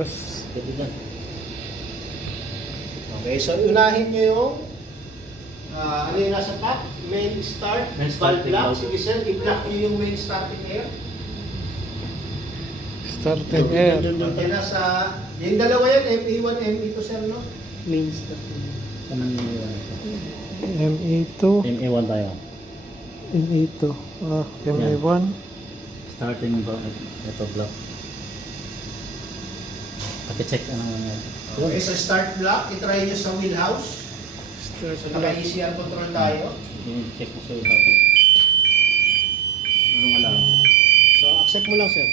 Tapos, Okay, so unahin nyo yung ano yung nasa pack? Main start, Main valve starting block. load. Sige sir, i-block nyo yung main starting air. starting air. Doon kayo na sa... Yung dalawa yan, ME1, ME2 sir, no? Main stuff. ME2. MA1 tayo. ME2. ME1. Starting ba ito block. Paki-check ano yan. Okay, so start block, itry nyo sa wheelhouse. So naka-ECR control tayo. I-check mo sa ito. Anong alam? So accept mo lang sir.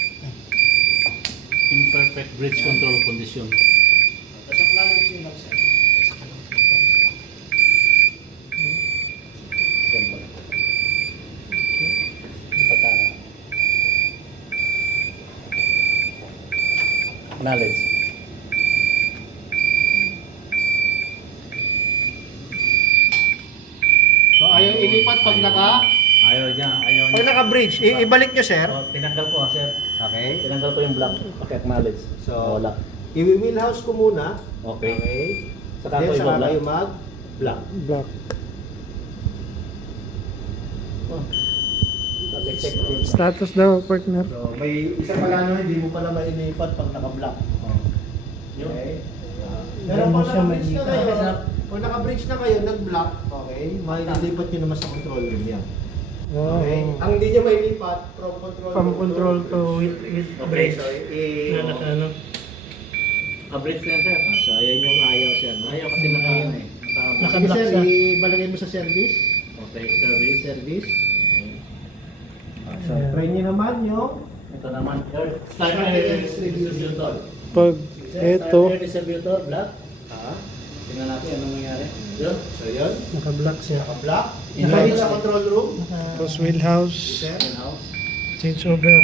Imperfect bridge control condition. Tapos acknowledge nyo lang sir. Simple. Patana. Knowledge. So ayaw ilipat pag naka... Ayaw niya. Pag naka-bridge, ibalik nyo sir. Oh, tinanggal ko sir. Okay. Tinanggal ko yung block. Paki-acknowledge. So, wala. i-wheelhouse ko muna. Okay. Okay. Saka Then ko saka i-block. kayo mag... Block. Block. Check din. Status daw, partner. So, may isa pala no, hindi mo pala mailipat pag naka-block. Yun. Okay. Hindi Pero mo pag siya naka-bridge na kayo, maiipat. pag naka-bridge na kayo, nag-block, okay, mailipat nyo naman sa control room yan. Oh. Okay? Ang hindi nyo mailipat, from control From room control to with Okay, bridge. So, Ano? Ka-bridge na yan sir. so, ayan yung ayaw sir. No? Ayaw kasi naka ano eh. Sige Naka-block sir, siya. ibalagay mo sa service. Okay, service. Service. So, try nyo naman yung Ito naman. Start air distributor. Pag ito, Start air distributor, black. ha? Tingnan natin anong nangyari. Yun. So, yun. Naka-block siya. Naka-block. Naka- Ilagay sa control room. tapos wheelhouse, Sir. In-house. change over.